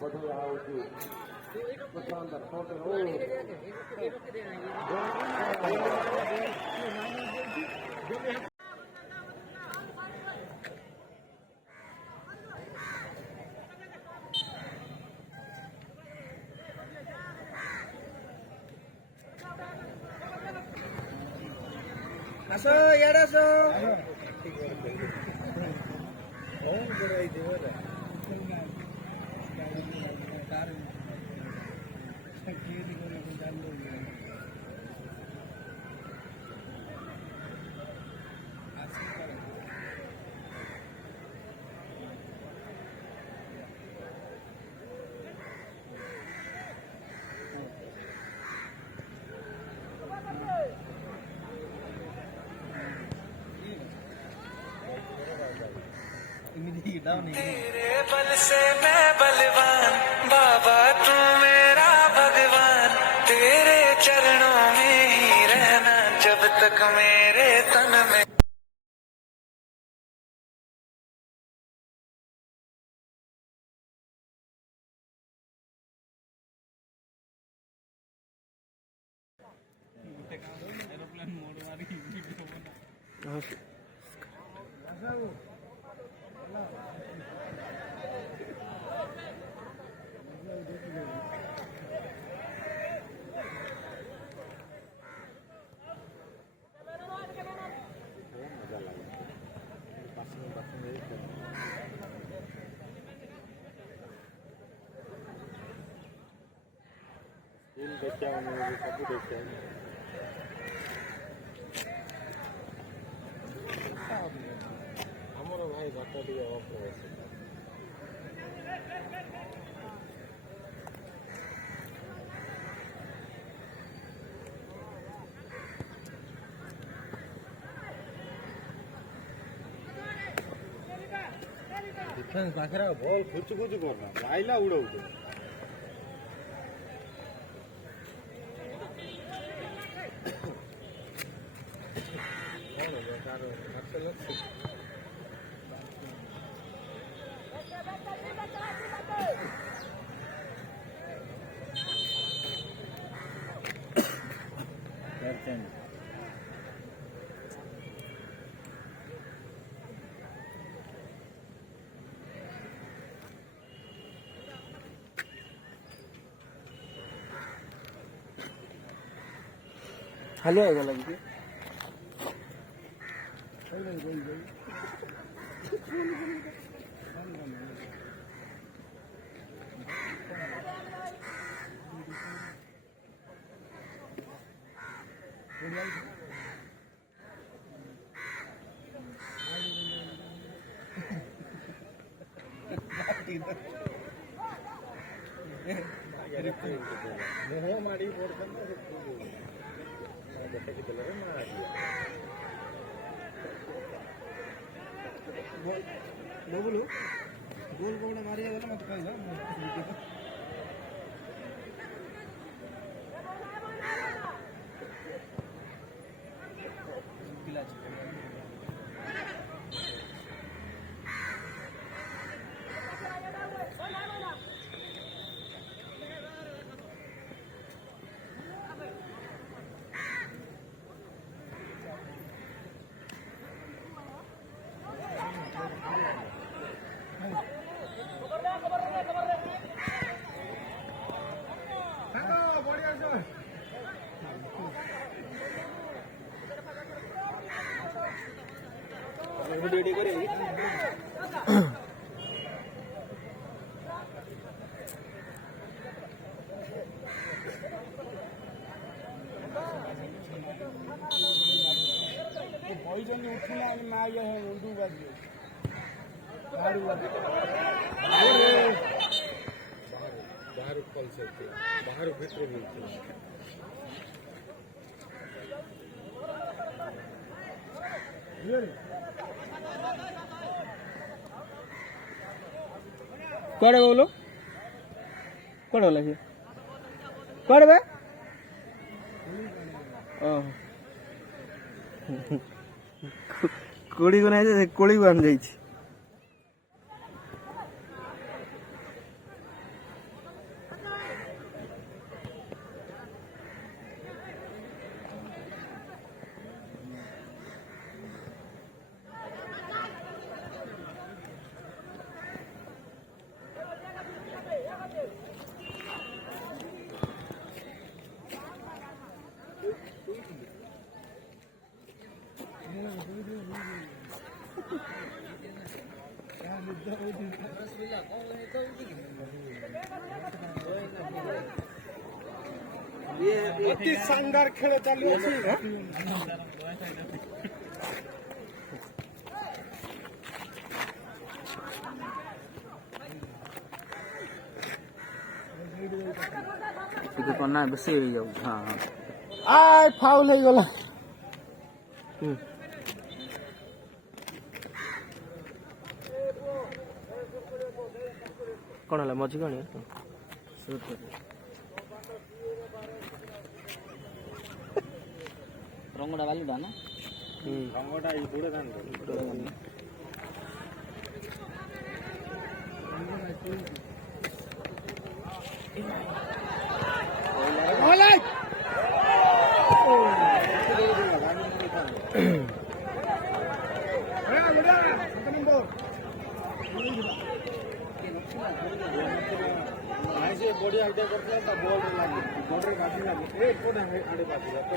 બધું આવતું પસંદ ફોટો আসো ইয়ার আসো तेरे बल से मैं बलवान बाबा तू मेरा भगवान तेरे चरणों में ही रहना जब तक मेरे तन में देखा सब देखे ଆମର ଭାଇ ଘଟ ଟିକେ ଅଫ୍ ଅଛି डिफेंस पाखरे बॉल खुच खुच करना आइला उड़ाउते हालो आएगा लगे मोह मारी बोलो गोल गोल मारी गला मत कहला रेडी करे भाई जन उठना ना ये है उर्दू बाजी बाहर बाहर कॉल सकते बाहर भीतर मिलते कौन बोलो कौन वाला है कौन बे कोड़ी को नहीं कोड़ी बांध जाइए ଅତି ଶାନଦାର ଖେଳ ଚାଲୁଅଛି। ଟିକେ କନା ବେଶୀ ହେଇଯାଉଛି। ହଁ ହଁ ଫାଉଲ ହେଇଗଲା। କ'ଣ ହେଲା ମଝି କ'ଣ ରଙ୍ଗଟା ବାଲୁଟା ନା ରଙ୍ଗଟା ଏଇ ବୁଢ଼ା ଧାନ ବଢିଆ ଆଇଡିଆ କରିଥିଲା ତା ବଲ୍ ଲାଗି ବଡରେ ବାଜି ଲାଗି ଏପଟେ ଆଡେ ବାଜିଲା ତ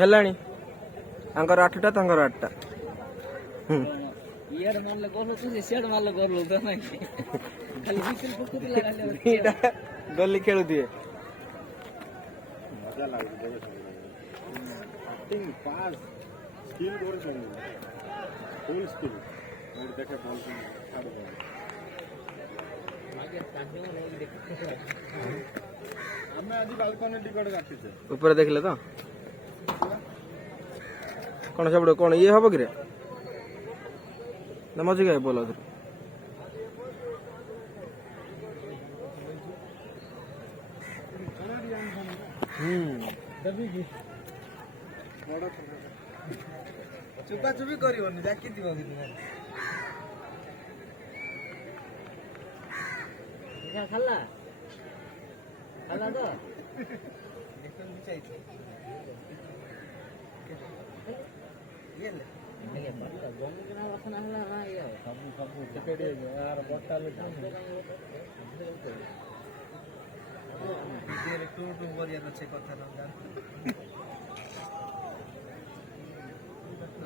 ହେଲାଣି ତାଙ୍କର 8ଟା ତାଙ୍କର 8ଟା। ଇଆଡେ ମାରଲେ ଗୋଲ ହଉଛି ସିଆଡେ ମାରଲେ ଗୋଲ ହଉଛି ନାଇଁ ଖାଲି ବିସିଲ ପକୁଥିଲା ଗଲି ଖେଳୁଥିବେ। ମଜା ଲାଗୁଛି ଦେଖେ ପାସ୍ ସ୍କିଲ୍ କରୁଛନ୍ତି ଫୁଲ୍ ସ୍କିଲ୍ ଦେଖେ ବଲ୍ ଛାଡୁ ଆମେ ଆଜି ବାଲକୋନି ଟିକଟ କାଟିଛେ ଉପରେ ଦେଖିଲେ ତ କ'ଣ ସେପଟେ କ'ଣ ଇଏ ହବ କିରେ ନା ମଝି ଗାଏ ବୋଲ ଚୁପା ଚୁପି କରିବନି ଡାକିଥିବ ଖାଲା ଖାଲା ତ ବାସନା ହେଲା ନା ଇଏ ସବୁ ଟିକେ ଆର ବର୍ଷା ଟୁ କରିବାର ଅଛି କଥା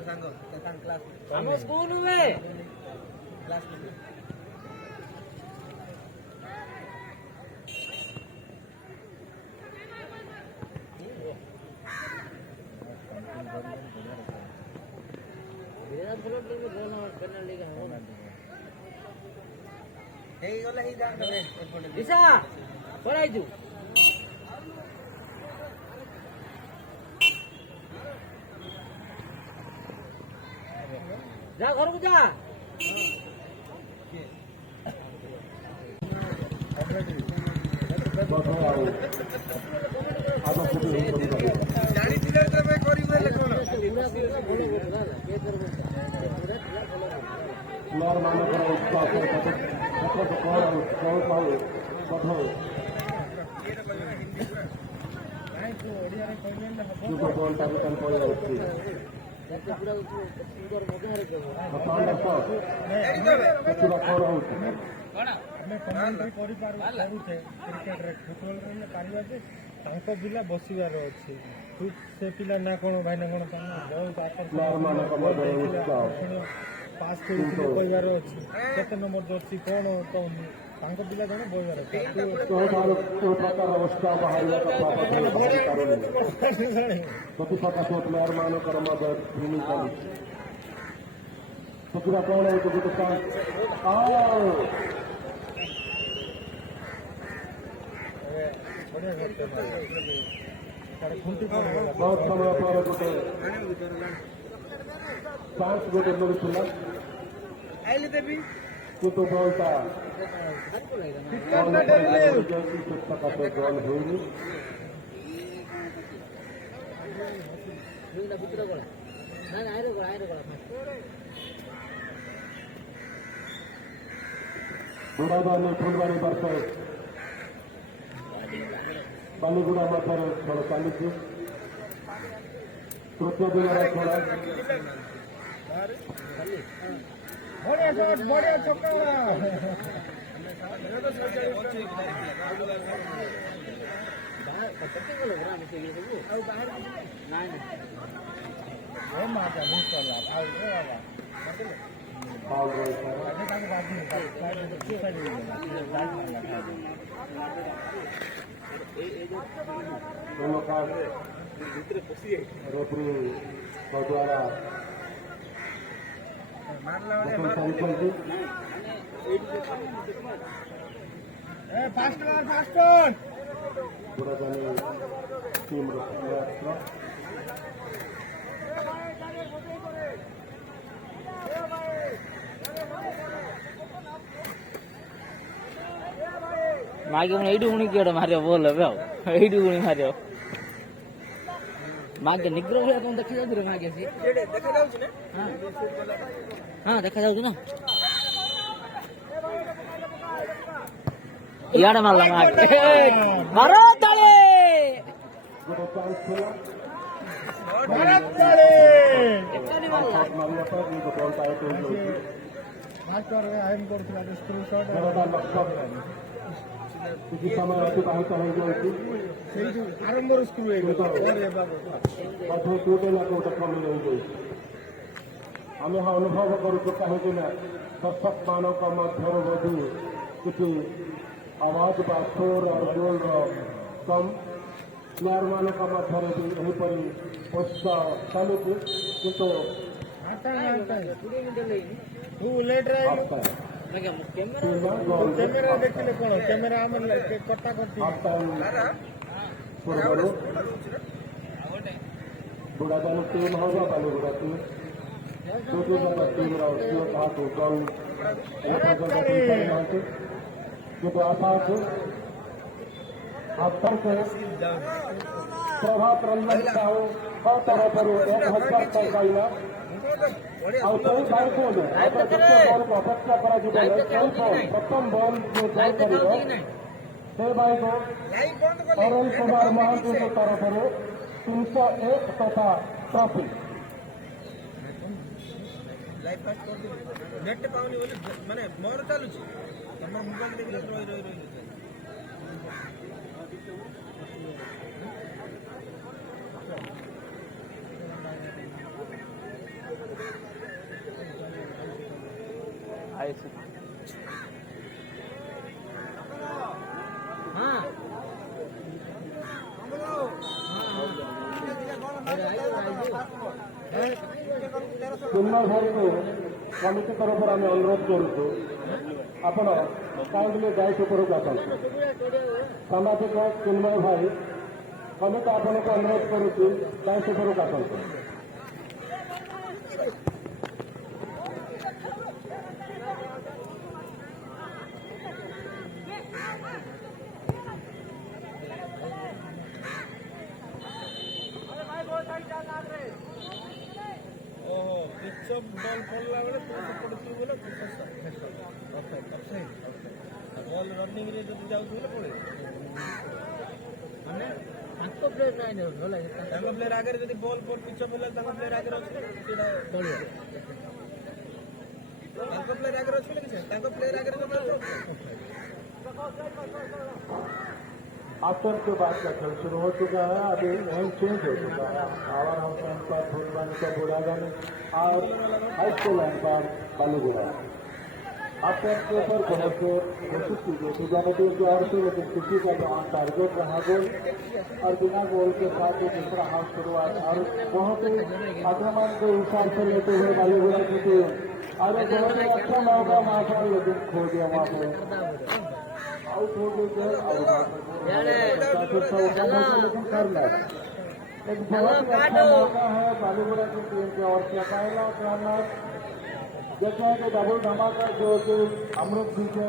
ସାଙ୍ଗ କ୍ଲାସ ଆମ ସ୍କୁଲ ରେ କ୍ଲାସ ହେଇଗଲା ହେଇଯାଆନ୍ତା ଦିଶା ପଳାଇଛୁ ଯା ଘରକୁ ଯା ଜାଣିଥିଲେ ତମେ କରିବୁ ହେଲେ କଣ ମାନଙ୍କର ଉତ୍ସାହ କରୁଛେ କ୍ରିକେଟରେ ଫୁଟବଲରେ ପାରିବା ଯେ ତାଙ୍କ ପିଲା ବସିବାର ଅଛି ସେ ପିଲା ନା କ'ଣ ଭାଇ ନା କ'ଣ ବହୁତ ପାସ୍ ଖେଳୁଥିଲେ କହିବାର ଅଛି କେତେ ନମ୍ବର ଅଛି କ'ଣ କହୁନି ତାଙ୍କ ପିଲା ଜଣେ ବହିବାର ଅଛି ପ୍ରତିପକ୍ଷ ପ୍ଲେୟାର ମାନଙ୍କର ମଧ୍ୟ ଟ୍ରେନିଂ ଚାଲିଛି ସେଥିରେ କ'ଣ ହେଉଛି ଗୋଟେ ବହୁତ ସମୟ ପରେ ଗୋଟେ ଚାନ୍ସ ଗୋଟେ ମିଳୁଥିଲା କିନ୍ତୁ ବଲଟା ବଲ୍ ହୋଇନି ଭିତର ଗଳା ନା ଆଇର ଗଳା ବୁଢ଼ାବାଲି ଫୁଲବାଣୀ ବର୍ଷ ବାଲିଗୁଡ଼ା ମଧ୍ୟରେ ଖେଳ ଚାଲିଛି ତୃତୀୟ ଦିନର ଖେଳ ବଢିଆ ଛକା ଏ ମାତା ମିସ୍ କଲା ଆଉ ଏ ବାବା ବୁଝିଲେ फाउल रहता है ଆଗେ ତାକୁ ବାଧିନି ସୁସାଇଡ୍ ହେଇଗଲା ସେ ଡାଇଟ୍ ମାରିଲା ଖାଇଲେ दोनों का रेफरी के द्वारा ମାରିଲା देखो सही चलती ଏ ଫାଷ୍ଟ କର पूरा जाने टीम रखा ମାଗେ ମୁଁ ଏଇଠୁ ପୁଣି କିଏ ଗୋଟେ ମାରିବ ବଲ୍ ଏବେ ଆଉ ଏଇଠୁ ପୁଣି ମାରିବ ମାଗେ ନିଗ୍ର ଭଳିଆ କଣ ଦେଖାଯାଉଛି ରେ ମାଗେ ସିଏ ଦେଖାଯାଉଛି ନା ହଁ ଦେଖାଯାଉଛି ନା ଇଆଡେ ମାରିଲା ମାଗେ ମାର ତାଳେ ଗୋଟେ ଚାନ୍ସ ଥିଲା ମାରିବା ପରେ କିନ୍ତୁ ବଲ୍ ଆଉଟ୍ ହେଇଯାଉଛି ମାଷ୍ଟର ଆଇନ କରୁଥିଲା ସ୍କ୍ରୁ ସଟ୍ ଖେଳଟା ଲକ୍ଷ୍ୟ କିଛି ସମୟ ଅତିବାହିତ ହେଇଯାଉଛି ସେଇଠୁ ଆରମ୍ଭରୁ ସ୍କ୍ରୁ ହେଇଗଲା ମଧ୍ୟ କୋଉଟେ ନା କୋଉଟେ କମି ରହିଯାଇଛି ଆମେ ଏହା ଅନୁଭବ କରୁଛୁ କାହିଁକି ନା ଦର୍ଶକମାନଙ୍କ ମଧ୍ୟରୁ ବୋଧି କିଛି ଆୱାଜ ବା ସ୍ୱର ରୋଲର କମ୍ ପ୍ଲେୟାରମାନଙ୍କ ମଧ୍ୟରେ ବି ଏହିପରି ଉତ୍ସାହ ଚାଲୁଛି କିନ୍ତୁ ଲେଟ୍ରେ ଅଫ୍ଟାଇମ୍ କ୍ୟାମେରା ଦେଖିଲେ କଣ କ୍ୟାମେରା ଆମେ କଟା କରିଛି ପୂର୍ବରୁ ବୁଢ଼ାଦାନୀ ଟିମ୍ ହେବ ବାଲିଗୁଡ଼ା ଟିମ୍ ଦୁଇଟି ଯାକ ଟିମ୍ର କିଏ କାହାକୁ ଗୋଲ୍ ଏପର୍ଯ୍ୟନ୍ତ ଦେଇପାରିନାହାନ୍ତି କିନ୍ତୁ ଆଶା ଅଛି अवसर से प्रभात रंजन साहू तरफରୁ 1000 ଟଙ୍କା ଇନାମ ଆଉ ସେଇ ଭାଇକୁ ଦ୍ୱିତୀୟ ବଲ୍କୁ ଅପେକ୍ଷା କରାଯିବ ସେଇ ବଲ୍ ପ୍ରଥମ ବଲ୍ ଯେ ଜୟ କରିବ ସେ ଭାଇକୁ ଅରୁଣ କୁମାର ମହାନ୍ତିଙ୍କ ତରଫରୁ 301 ଟଙ୍କା ଟ୍ରଫି ନେଟ୍ ପାଉନି ବୋଲି ମାନେ ମୋର ଚାଲୁଛି ତମ ମୋବାଇଲ ଦେଖିଲେ ରହି ରହି ରହି ଚିନ୍ମୟ ଭାଇକୁ କମିଟି ତରଫରୁ ଆମେ ଅନୁରୋଧ କରୁଛୁ ଆପଣ କାଇଣ୍ଡଲି ଗାଇଡ୍ ଉପରକୁ ଆସନ୍ତୁ ସାମ୍ବାଦିକ ଚିନ୍ମୟ ଭାଇ କମିଟି ଆପଣଙ୍କୁ ଅନୁରୋଧ କରୁଛୁ ଗାଇଡ୍ ଉପରକୁ ଆସନ୍ତୁ ଓହୋ ପିଚ୍ ବଲ୍ ପଡ଼ିଲା ବେଳେ ତୁ ପଡ଼ିଥିବୁ ବୋଲେ ବଲ୍ ରନିଂରେ ଯଦି ଯାଉଛୁ ବୋଲେ ପଳେଇବ ମାନେ ତାଙ୍କ ପ୍ଲେୟାର ନାଇଁ ନେଉଛୁ ହେଲା ତାଙ୍କ ପ୍ଲେୟାର ଆଗରେ ଯଦି ବଲ୍ ପିଚ୍ ହେଲେ ତାଙ୍କ ପ୍ଲେୟାର ଆଗରେ ଅଛି ସେଇଟା ଚଳିବ ତାଙ୍କ ପ୍ଲେୟାର ଆଗରେ ଅଛି ବୋଲି କିଛି ତାଙ୍କ ପ୍ଲେୟାର ଆଗରେ ଯଦି आफ्टर के बाद का खेल शुरू हो चुका है अभी एम चेंज हो चुका है आवर हाउस एम्पायर फुलबानी का बुढ़ागानी और high school empire Baliguda after के ऊपर बहुत से कोशिश की गई थी ज्यादातर की और थी लेकिन किसी का जहाँ टारगेट रहा गोल और बिना गोल के साथ ही दूसरा हाफ शुरुआत और बहुत ही आक्रमण के हिसाब से लेते हुए बालीगुड़ा की टीम और बहुत ही अच्छा मौका वहाँ पर लेकिन खो दिया वहाँ पर आउट हो गई थे और लेकिन कर लिया एक बहुत ही अच्छा मौका है बालीगुड़ा की टीम के और क्या पहला रनर जैसे है कि डबल धमाका जो कि अमृत जी के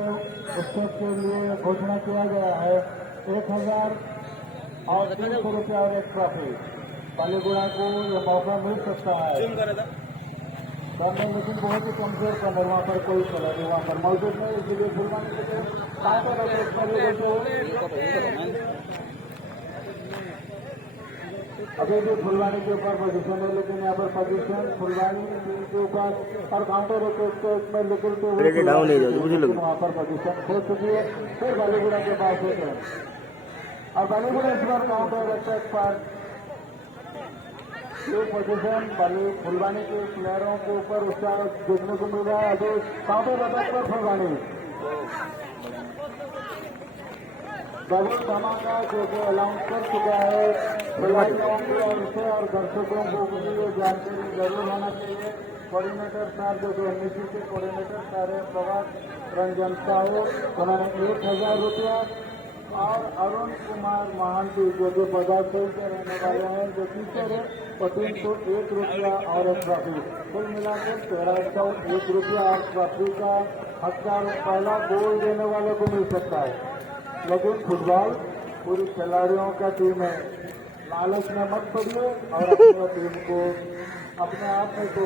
उत्सव के लिए घोषणा किया गया है 1000 और 300 रुपया और एक ट्रॉफी बालीगुड़ा को ये मौका मिल सकता है लेकिन बहुत ही कमजोर कमर वहाँ पर कोई खिलाड़ी वहाँ पर मौजूद नहीं इसलिए फुलबानी के अभी भी फुलबानी के ऊपर पोजीशन है लेकिन यहाँ पर पोजीशन फुलबानी के ऊपर और काउंटर में निकलते हुए वहाँ पर पोजीशन हो चुकी है फिर बालीगुड़ा के पास एक और बालीगुड़ा इस बार काउंटर अटैक पर ये पोजीशन फुलवानी के प्लेयरों के ऊपर उसका देखने को मिल रहा है। अभी काफी रदक पर फुलवानी डबल धमाका जो कि अनाउंस कर चुका है फुलवानी और उसे और दर्शकों को भी ये जानकारी जरूर होना चाहिए। कोऑर्डिनेटर साहब जो कि एमबीसी के कोऑर्डिनेटर सारे प्रभात रंजन साहू उन्होंने 1000 रुपया और अरुण कुमार महांती जो कि बदायूं के रहने वाले हैं जो टीचर है वो 301 रुपया और एक ट्रॉफी कुल मिलाकर 1301 रुपया और ट्रॉफी का हकदार पहला गोल देने वाले को मिल सकता है। लेकिन फुटबॉल पूरी खिलाड़ियों का टीम है, लालच में मत पड़िए और अपनी टीम को अपने आप में को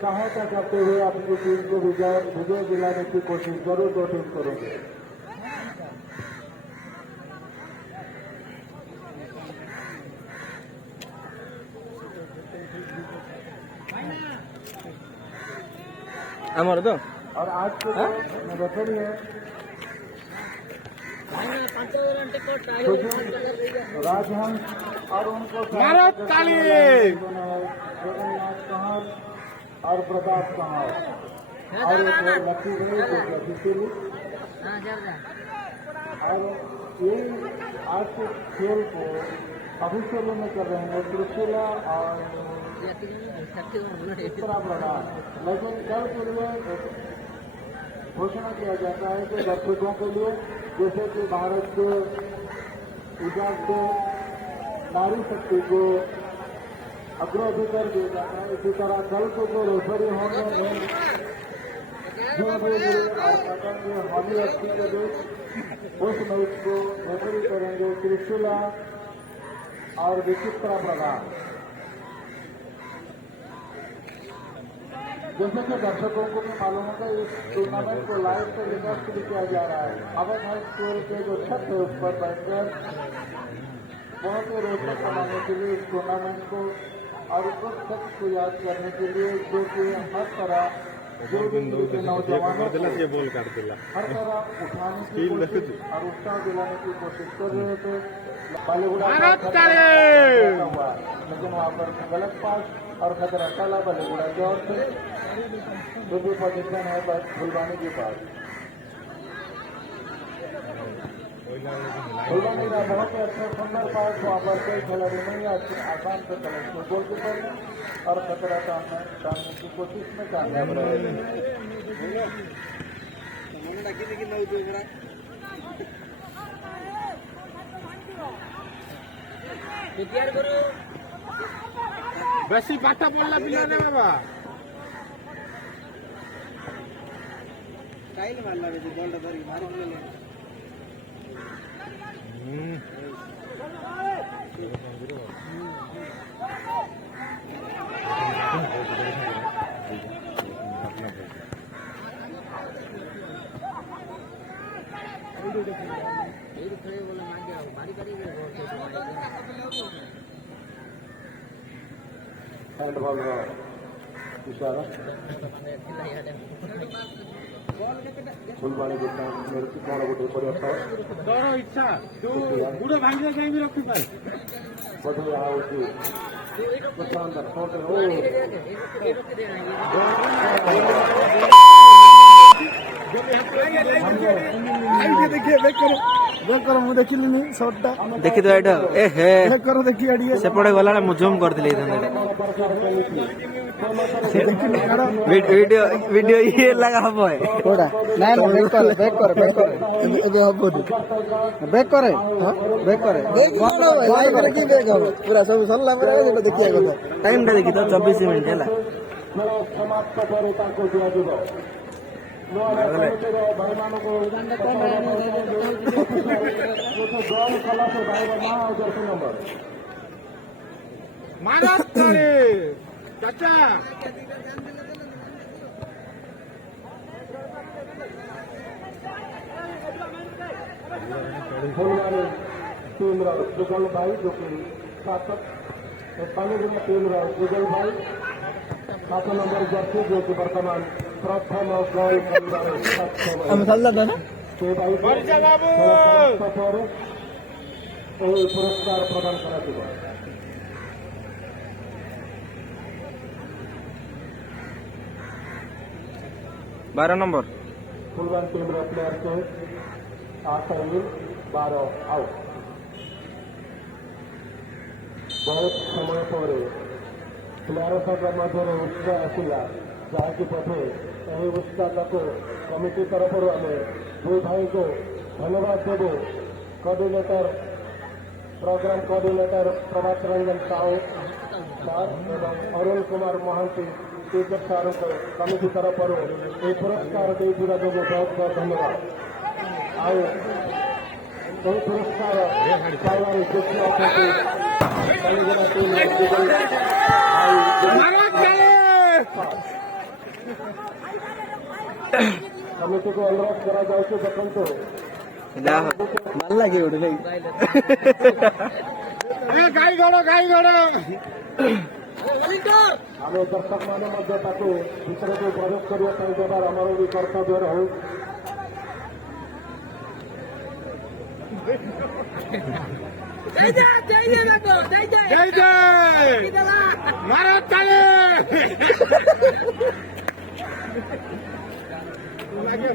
सहायता करते हुए अपनी टीम को विजय दिलाने की कोशिश जरूर कोशिश करेंगे। ଆମର ତ और आज के जो रेफरी है राजहंस और उनको जगन्नाथ कहार और प्रताप कहार और एक लक्की गई जो ऑफिशियली और ये आज के खेल को ऑफिशियली में कर रहे हैं त्रिशूला और बड़ा लेकिन कल के लिए घोषणा किया जाता है कि दर्शकों के लिए जैसे कि भारत के इजाज को नारी शक्ति को अग्राधिकार दिया जाता है, इसी तरह कल को जो रेफरी होंगे और हॉली अस्थि के बीच उस मैच को रेफरी करेंगे त्रिशूला और विचित्रा प्रधान। जैसे कि दर्शकों को भी मालूम होगा इस टूर्नामेंट को लाइव टेलीकास्ट भी किया जा रहा है। अवध हाई स्कूल के जो छत है उस पर बैठकर बहुत ही रोचक बनाने के लिए इस टूर्नामेंट को और उस शख्स को याद करने के लिए जो कि हर तरह जो भी के नौजवानों को हर तरह उठाने की कोशिश और उत्साह दिलाने की कोशिश कर रहे थे। लेकिन वहाँ पर गलत पास और खतरा काला बलेगुड़ा की ओर से दूसरी पोजीशन है बस फुलवानी के पास। फुलवानी का बहुत ही अच्छा सुंदर पास वहाँ पर कोई खिलाड़ी नहीं आसान से कलेक्ट गोल कीपर ने और खतरा सामने की कोशिश में कामयाब रहे। ବେଶୀ ପାଠ ପଢିଲା ପିଲା ନା ବାବା ଟାଇଲ ମାରଲା ବେ ବଲଟା ଧରି ମାରି ଦେଲେ हैंडबॉल का इशारा फुलवानी गोटा मेरे को कौन गोटे पर्याप्त ତୋର ଇଚ୍ଛା ତୁ ଗୁଡ଼ ଭାଙ୍ଗିଲେ ଯାଇ ବି ରଖିପାରେ बढ़िया होती शानदार फोटो देखी तो एटा ए हे सेपटे गला मु जूम करथिले वीडियो वीडियो ये लगा हबो कोडा ना ना बैक कर एबे हबो बैक करे हां बैक करे लाइव करे की बैक हबो पूरा सब सल्ला पर एटा देखिया କଥା टाइम टा देखि तो 24 मिनिट हैला समाप्त करे ताको दिया दिबो मानस करे चाचा फुलवानी टीम जुगल भाई जो कि शासक टीम जुगल भाई 7 नंबर जर्सी जो कि वर्तमान प्रथम गोल पुरस्कार प्रदान करा। 12 नंबर फुलबान टीम प्लेयर से 8 इन 12 आउट बहुत समय पर प्लेयर मध्य उत्साह आसला जहाँकि पथे यही उत्साह को कमिटी तरफ आम दुई भाई को धन्यवाद देवु coordinator programme coordinator Prabhat Ranjan Sahu sir एवं अरुण कुमार महांती टीचर सार को कमिटी तरफ ये पुरस्कार देवा जो बहुत बहुत धन्यवाद आई पुरस्कार पाइबार खुशी अच्छा टीम कमिटी को अनुरोध करा जाए देखो ଭଲ ଲାଗେ ଗୋଟେ ନାଇଁ ଗାଈ ଗଡ଼ आम दर्शक मैंने भितर को प्रवेश करने देवार आमर भी कर्तव्य रहू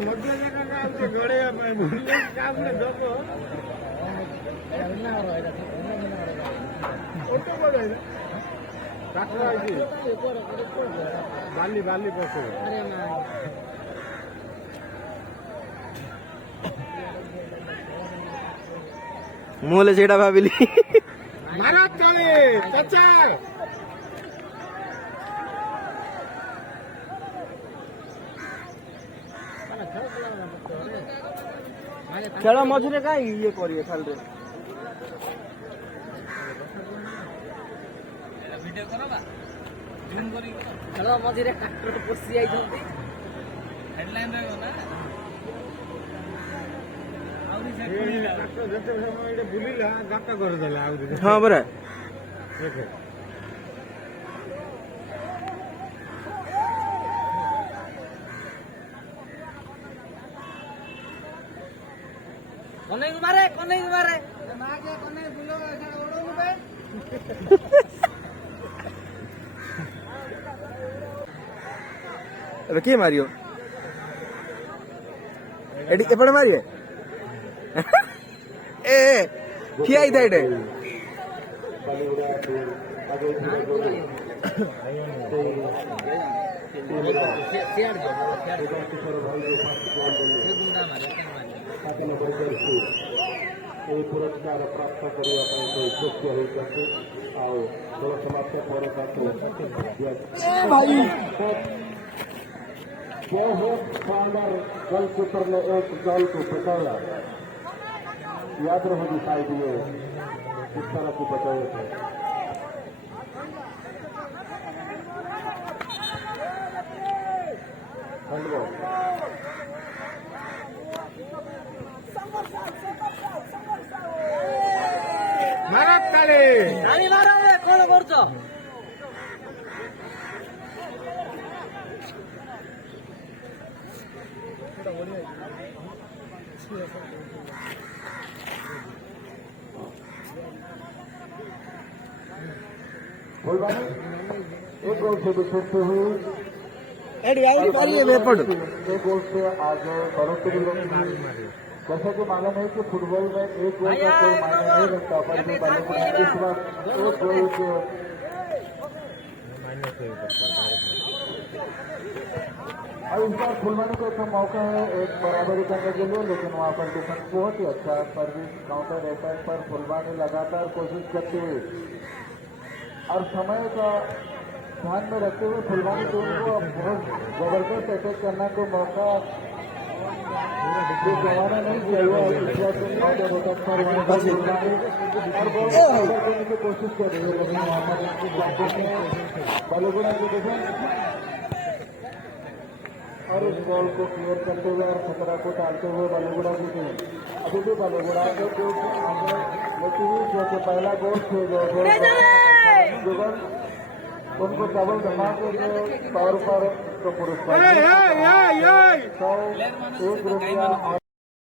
मध्य जगह गड़े बाली बाली पशु ମୁଁ ସେଇଟା ଭାବିଲି मारा तले चचा ଖେଳ ମଝିରେ କାହିଁ ଇଏ କରିବେ ଖାଲିରେ ଭିଡିଓ କରବା ଜୁମ୍ କରି ଖେଳ ମଝିରେ କାଟର ପଶି ଯାଇଛନ୍ତି ହେଡଲାଇନ ରହିବ ନା ଆହୁରି ଯେତେ ସମୟ ଏଇଟା ବୁଲିଲା ଗାତ କରିଦେଲା ଆହୁରି ହଁ ପରା ଦେଖେ କନେଇ ମାରେ ଏବେ କିଏ ମାରିବ ଏଠି ଏପଟେ ମାରିବେ ଏ ଠିଆ ହେଇଥା ଏଇଟେ पुरस्कार प्राप्त करने योग्य होती खेल समाप्त पर बहुत शानदार गोलकीपर ने एक गोल को बचाया याद रहो दिखाई दिए किस तरह को बचाए थे धन्यवाद मारा ताली ତାଳି ମାର କଣ କରୁଛ एक गोल से विछड़ते हुए एडी आई मारिए बेपड़ एक गोल से आगे बढ़ोतरी जैसा कि मालूम है कि फुटबॉल में एक गोल का कोई मायने नहीं रखता पर जो बालों इस वक्त एक गोल के और इस बार फुलवानी को अच्छा मौका है एक बराबरी करने के लिए लेकिन वहाँ पर डिफेंस बहुत ही अच्छा सर्विस काउंटर अटैक पर फुलवानी लगातार कोशिश करती हुई और समय का ध्यान में रखते हुए फुलवानी टीम को बहुत जबरदस्त अटैक करने को मौका गंवाना नहीं चाहिए की कोशिश कर रही है लेकिन वहाँ पर बालूगुड़ा की डिफेंस और इस बॉल को क्लियर करते हुए और खतरा को टालते हुए बालूगुड़ा की टीम अभी भी बालूगुड़ा के टीम आगे लेती हुई जो कि पहला गोल थे जो उनको डबल धमाके के तौर पर तो पुरस्कार 100 रुपया